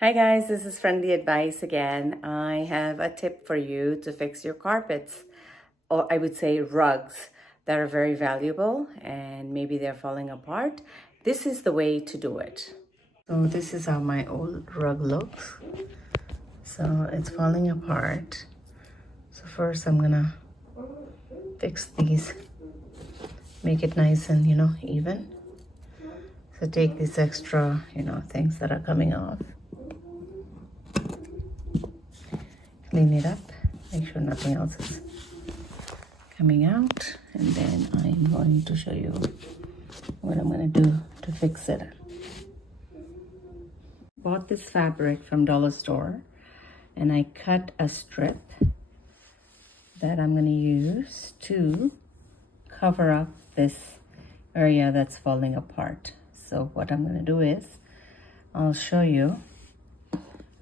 Hi guys, this is Friendly Advice again. I have a tip for you to fix your carpets, or I would say rugs that are very valuable and maybe they're falling apart. This is the way to do it. So this is how my old rug looks. So it's falling apart. So first I'm gonna fix these, make it nice and even. So take these extra things that are coming off. Clean it up, make sure nothing else is coming out, and then I'm going to show you what I'm going to do to fix it. Bought this fabric from dollar store and I cut a strip that I'm going to use to cover up this area that's falling apart. So what I'm going to do is I'll show you.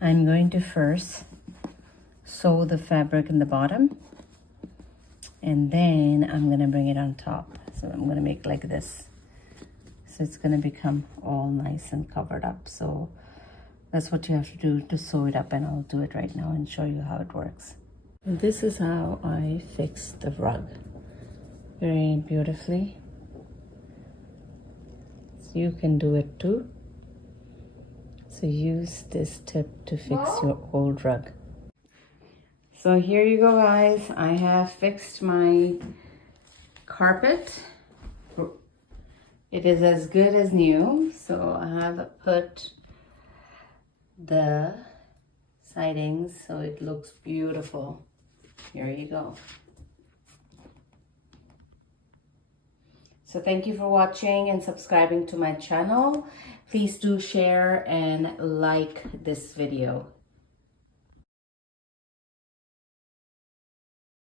I'm going to first sew the fabric in the bottom, and then I'm gonna bring it on top. So I'm gonna make like this, so it's gonna become all nice and covered up. So that's what you have to do to sew it up, and I'll do it right now and show you how it works. This is how I fixed the rug, very beautifully. So you can do it too. So use this tip to fix your old rug. So here you go, guys. I have fixed my carpet. It is as good as new. So I have put the sidings so it looks beautiful. Here you go. So thank you for watching and subscribing to my channel. Please do share and like this video.